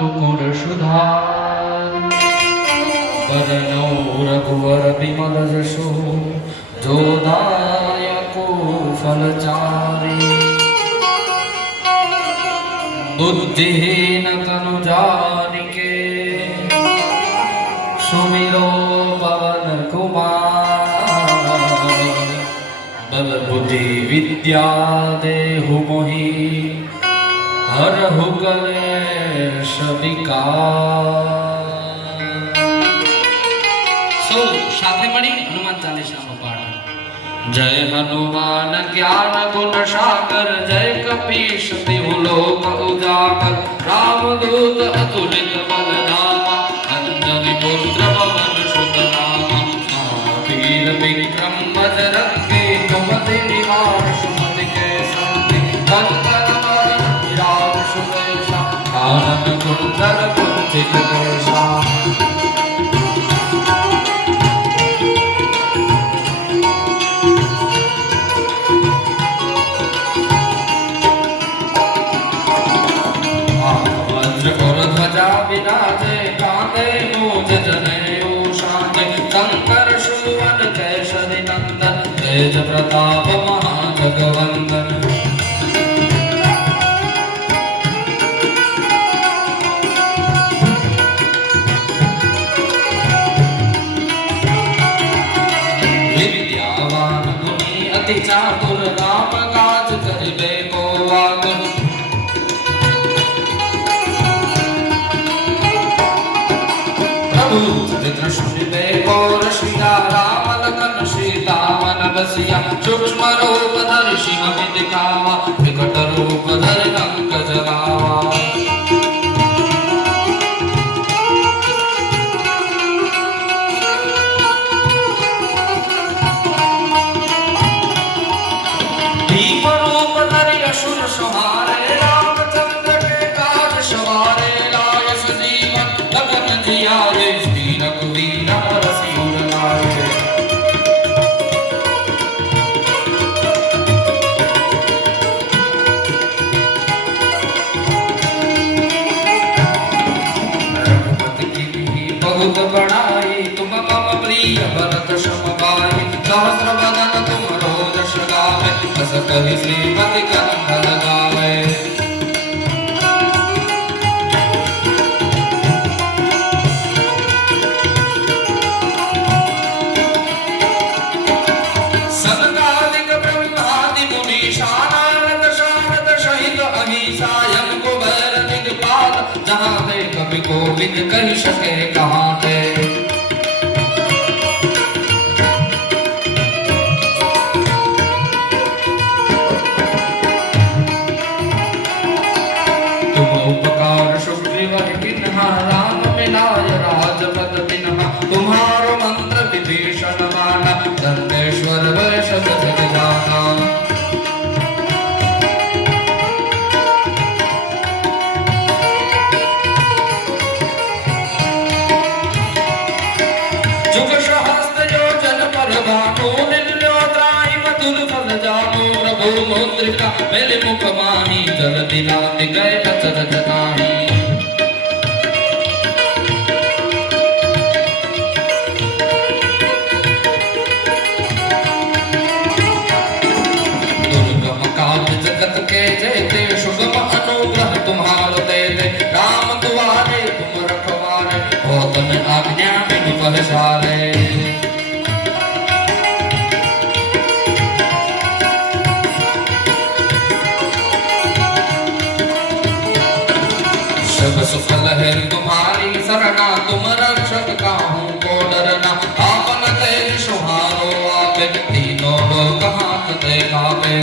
मुकुर सुधा बरनौ रघुवर बिमल जसु जोदायको फलचारी बुद्धिहीन तनु जानिके सुमिरो पवन कुमार बल बुद्धि विद्या देहु मोहि हरहु कलेश विकार। सौ साथे मळी हनुमान चालीसाનો પાઠ। जय हनुमान ज्ञान गुण सागर जय कपीश तिहु लोक उजागर रामदूत अतुलित बल धामा अंजनी पुत्र पवन सुत नामा महावीर विक्रम बजरंगी कुमति निवार सुमति के संगी कंकर वरण विराज सुबेशा कानन कुंडल कुंचित केशा। विराजे कांधे मूज जनेऊ शांगे शंकर सुवन केसरी नंदन तेज प्रताप महाजगवंदन। विद्यावान गुणी अति चातुर राम काज करिबे को आतुर। दृष्टि गौर श्रिया राम लखन सीता मन बसिया सूक्ष्म रूप धरि सिंह दिखावा विकट रूप धरि लंक जरावा। दीप रूप धरि असुर संहारे रामचंद्र के काज सवारे लाय सजीवन लगन जियारे बहुत बड़ाई तुम मम प्रिय भरत सम भाई सहस्र बदन तुम रोज गावे बस कहि श्रीमति कंठ लगावे। सनकादिक ब्रह्मादि मुनीषा नारद शारद सहित अहिंसा यम कुबेर दिग्पाल जहाँ ते कवि कोविद कहि सके कहाँ ते। तुम उपकार सुग्रीव किन्हा राम मिलाय राजपद मुद्रिका मेरे मुख माही जल दिलाते गए अचरज नाही दुर्गम काज जगत के जेते सुगम अनुग्रह तुम्हारो दे दे राम दुआरे तुम रखवारे हो तुम आज्ञा बिनु पहचारे सुफल है तुम्हारी शरणा तुम रक्षक काहू को डरना आपन तेज सुहारो आपे तीनों लोग हाथ देखावे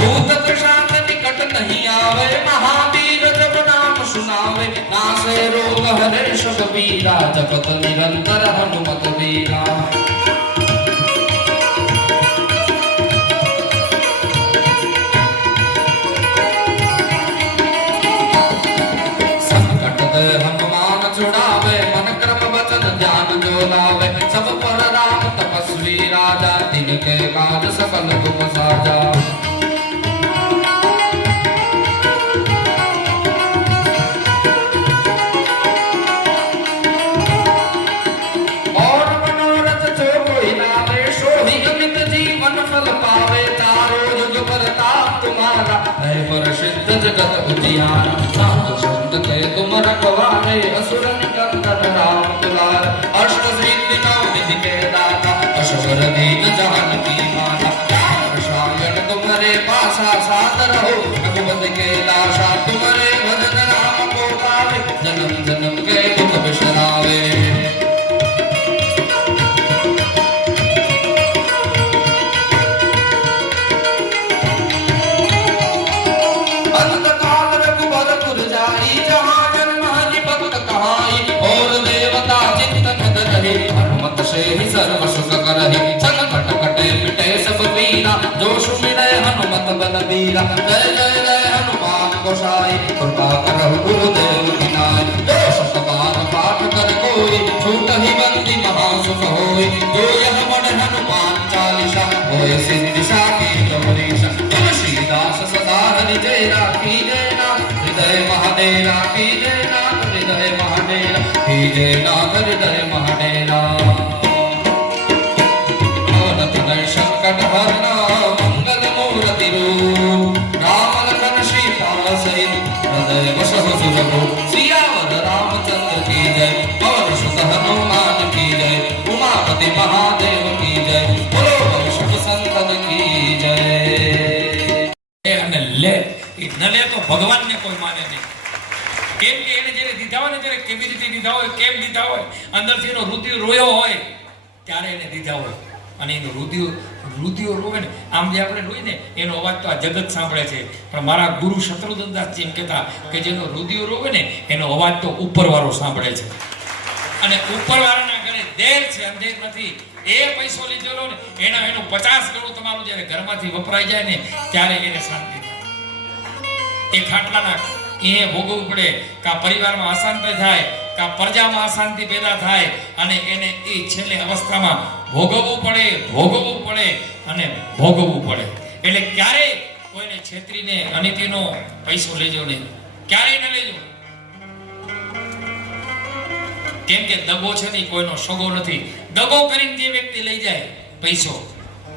भूत प्रशांत निकट नहीं आवे महावीर जब नाम सुनावे नासे रोग हरे सब पीरा जपत निरंतर हनुमत बीरा छुड़ावे मन क्रम वचन ध्यान जो लावे सब पर राम तपस्वी राजा तिनके काज सकल तुम साजा और मनोरथ जो कोई लावे सो ही अमित जीवन फल पावे चारों युग प्रताप तुम्हारा है प्रसिद्ध जगत उजियारा साधु संत के तुम रखवारे असुर निकंदन राम दुलार अष्ट सिद्धि नौ निधि के दाता अशुर दीन जानकी माता रसायन तुम्हारे पासा साथ रहो रघुपति के दासा तुम्हारे भजन राम को पावे जन्म जन्म के दुख बिसरावे से ही सर्व सुख करहि संकट कटे मिटे सब पीरा जो सुमिरै हनुमत बल बीरा जय जय जय हनुमान गोसाई कृपा करहु गुरुदेव की नाई जो शत बार पाठ कर कोई छूटहि बंदी महा सुख होई जो यह मन हनुमान चालीसा होय सिद्धि साखी गौरीशा तुलसीदास सदा हरि जय राखी जय नाथ हृदय महादेवा की जय नाथ हृदय महादेवा की जय नाथ हृदय महादेवा संकट हरना मंगल मूर्ति रूप राम लखन सीता सहित हृदय बसहु सुरभु सियावर रामचंद्र की जय पवन सुत हनुमान की जय उमापति महादेव की जय बोलो वैष्णव संतन की जय અને લે એ ન લે તો ભગવાનને કોઈ માને નહીં કેમ કે એને જ્યારે દીધા હોય ને ત્યારે કેવી રીતે દીધા હોય કેમ દીધા હોય અંદરથી એનો રુધિર રોયો હોય ત્યારે એને દીધા હોય અને એનો રુધિર રોવે ને આમ જે આપણે રોઈ ને એનો અવાજ તો આ જગત સાંભળે છે પણ મારા ગુરુ શત્રુઘ્નદાસજી એમ કહેતા કે જેનો રુધિર રોવે ને એનો અવાજ તો ઉપરવાળો સાંભળે છે અને ઉપરવાળાના ઘરે દેર છે અંધેર નથી એ પૈસો લીધેલો ને એનું 50 ગણું તમારું જ્યારે ઘરમાંથી વપરાઈ જાય ને ત્યારે એને શાંતિ થાય એ ખાટલાના એ ભોગવવું પડે કા પરિવારમાં અશાંતિ થાય કા પ્રજામાં અશાંતિ પેદા થાય અને એને એ છેલ્લે અવસ્થામાં ભોગવવું પડે અને ભોગવવું પડે એટલે ક્યારે કોઈને છેતરીને અનિતિનો પૈસો લેજો નહીં ક્યારેય ન લેજો કેમ કે દગો છે ને કોઈનો સગો નથી દગો કરીને જે વ્યક્તિ લઈ જાય પૈસો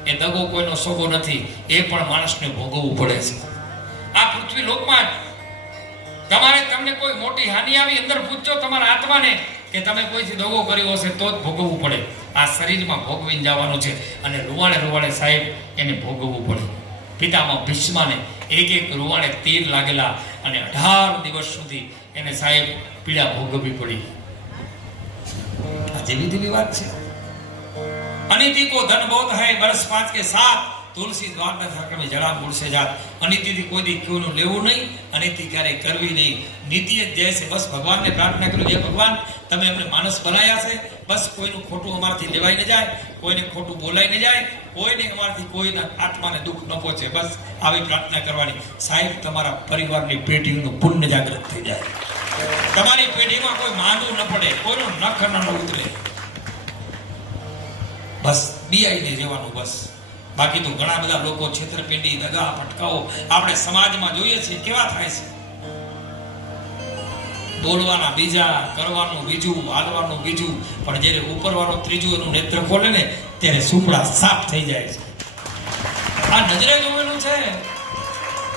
એ દગો કોઈનો સગો નથી એ પણ માણસને ભોગવવું પડે છે આ પૃથ્વી લોકમાં તમને કોઈ મોટી હાનિ આવી અંદર પૂછજો તમારા આત્માને કે તમે કોઈથી દગો કર્યો હશે તો જ ભોગવવું પડે આ શરીરમાં ભોગવીને જવાનું છે અને રૂવાડે સાહેબ એને ભોગવવું પડે પિતામાં ભીષ્માને એક રૂવાડે તીર લાગેલા અને 18 દિવસ સુધી એને સાહેબ પીડા ભોગવવી પડી આ જેવી તેવી વાત છે अनिति को धन बहुत है बरस 5 के 7 तुलसी द्वार में थाके में जड़ा मूल से जात अनिति थी कोई दी क्यों नु लेवू नहीं अनिति क्यारे करवी नहीं नीति जैसे बस भगवान ने प्रार्थना करो हे भगवान तमे हमने मानस बनाया से बस कोई नु खोटू हमारथी लेवाई न जाए कोई ने खोटू बोलाई न जाए कोई ने हमारथी कोई ना आत्मा ने दुख न पहुंचे बस આવી प्रार्थना करवानी साहिब तमारा परिवार ની પેઢીનું પુણ્ય જાગૃત થઈ જાય તમારી પેઢીમાં કોઈ માંદું ન પડે, કોઈનો નખ ન ઉતરે. બસ બીઆઈને રહેવાનું બસ. બાકી તો ઘણા બધા લોકો છેતરપિંડી, દગા, ફટકાઓ આપણે સમાજમાં જોઈએ છીએ કેવા થાય છે. બોલવાના બીજા, કરવાનું બીજું, હાલવાનું બીજું, પણ જ્યારે ઉપરવાળો ત્રીજું એનું નેત્ર ખોલે ને ત્યારે સુપડા સાફ થઈ જાય છે. આ નજરે જોયેલું છે.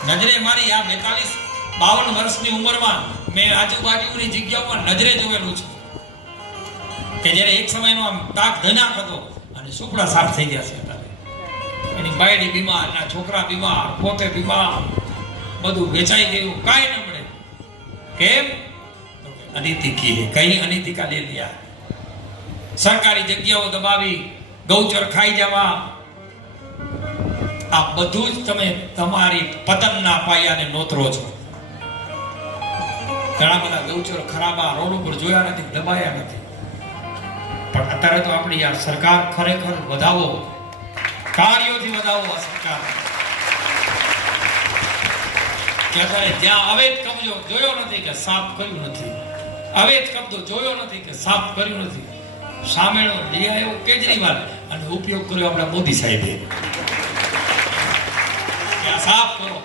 નજરે મારી આ 42-52 વર્ષની ઉંમરમાં મેં આજુબાજુની જગ્યાઓમાં નજરે જોયેલું છે કે જ્યારે એક સમયનો આમ તાક ધનાક હતો અને સુપડા સાફ થઈ ગયા છે. અત્યારે એની બાયડી બીમાર, એના છોકરા બીમાર, પોતે બીમાર, બધું વેચાઈ ગયું, કાંઈ ન મળે. કેમ? અનીતિ કી હે, કઈ અનીતિ કા લે લિયા. સરકારી જગ્યાઓ દબાવી, ગૌચર ખાઈ જવા, આ બધું જ તમે તમારી પતનના પાયાને નોતરો છો. ઘણા બધા ગૌચરો ખરાબા રોડ ઉપર જોયા નથી, દબાયા નથી. પણ અત્યારે તો આપણી આ સરકાર ખરેખર વધાવો, કાર્યોથી વધાવો આ સરકાર. કે અત્યારે જ્યાં અવૈધ કબજો જોયો નથી કે સાફ કર્યું નથી, અવૈધ કબજો જોયો નથી કે સાફ કર્યું નથી. સામેનો લઈ આવ્યો કેજરીવાલ અને ઉપયોગ કર્યો આપણા મોદી સાહેબે. સાફ કરો.